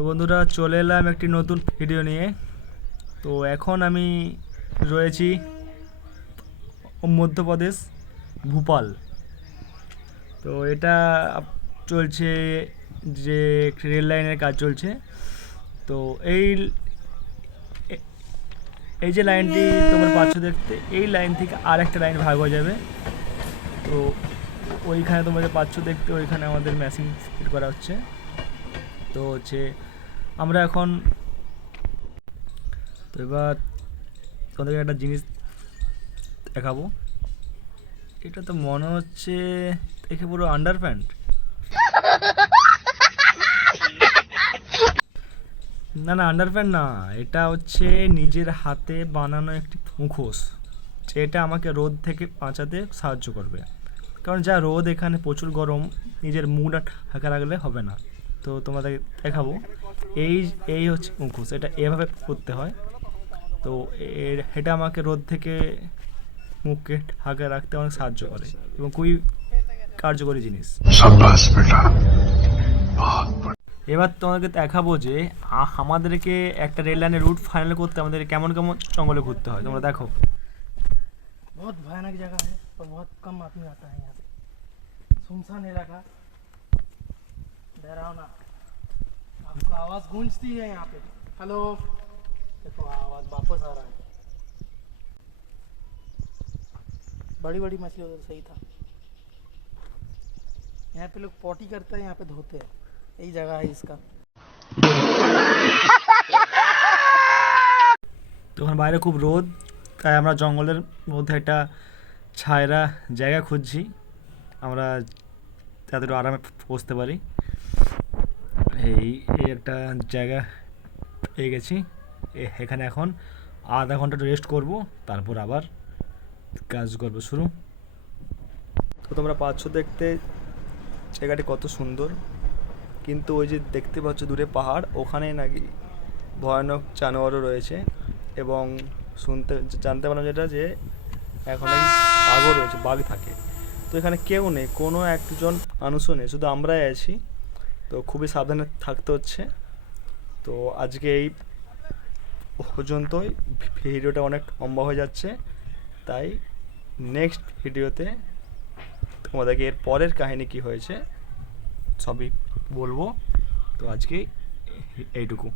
তো বন্ধুরা, চলে এলাম একটি নতুন ভিডিও নিয়ে। তো এখন আমি রয়েছি মধ্যপ্রদেশ, ভোপাল। তো এটা চলছে, যে রেল লাইনের কাজ চলছে। তো এই এই যে লাইনটি তোমরা পাচ্ছ দেখতে, এই লাইন থেকে আর একটা লাইন ভাগ হয়ে যাবে। তো ওইখানে তোমরা যে পাচ্ছ দেখতে, ওইখানে আমাদের মেশিন ফিট করা হচ্ছে। তো হচ্ছে আমরা এখন, তো এবার তোমাদেরকে একটা জিনিস দেখাবো। এটা তো মনে হচ্ছে দেখে পুরো আন্ডার প্যান্ট। না না, আন্ডার প্যান্ট না, এটা হচ্ছে নিজের হাতে বানানো একটি মুখোশ, যেটা আমাকে রোদ থেকে বাঁচাতে সাহায্য করবে। কারণ যা রোদ, এখানে প্রচুর গরম, নিজের মুখটা ঢাকা রাখলে হবে না। তো তোমাদের দেখাবো। এই এই হচ্ছে মুখোশ, এটা এভাবে করতে হয়। তো এটা আমাকে রোদ থেকে মুখকে ঢাকা রাখতে অনেক সাহায্য করে এবং খুবই কার্যকরী জিনিস। এবার তোমাদেরকে দেখাবো যে আমাদেরকে একটা রেল লাইনের রুট ফাইনাল করতে আমাদের কেমন কেমন জঙ্গলে ঘুরতে হয়, তোমরা দেখো। बहुत भयानक जगह है और बहुत कम आदमी आता है यहाँ पे। सुनसान इलाका, डरावना। आपको आवाज़ गूंजती है यहाँ पे। हेलो, देखो आवाज़ वापस आ रहा है। बड़ी बड़ी मछली उधर सही था। यहाँ पे लोग पॉटी करते हैं, यहाँ पे धोते हैं। यही जगह है इसका। তখন বাইরে খুব রোদ, তাই আমরা জঙ্গলের মধ্যে একটা ছায়রা জায়গা খুঁজছি, আমরা যাতে একটু আরামে বসতে পারি। এই এই একটা জায়গা পেয়ে গেছি। এখানে এখন আধা ঘন্টা রেস্ট করব, তারপর আবার কাজ করব শুরু। তো তোমরা পাচ্ছ দেখতে জায়গাটি কত সুন্দর, কিন্তু ওই যে দেখতে পাচ্ছ দূরে পাহাড়, ওখানে নাকি ভয়ানক জানোয়ারও রয়েছে। এবং জানতে পারলাম যেটা, যে এখন নাকি বাঘও রয়েছে, বাঘ থাকে। তো এখানে কেউ নেই, কোনো একজন মানুষও নেই, শুধু আমরাই আছি। তো খুবই সাবধানে থাকতে হচ্ছে। তো আজকে এই পর্যন্তই, ভিডিওটা অনেক লম্বা হয়ে যাচ্ছে, তাই নেক্সট ভিডিওতে তোমাদেরকে এর পরের কাহিনী কী হয়েছে সবই বলবো। তো আজকে এইটুকু।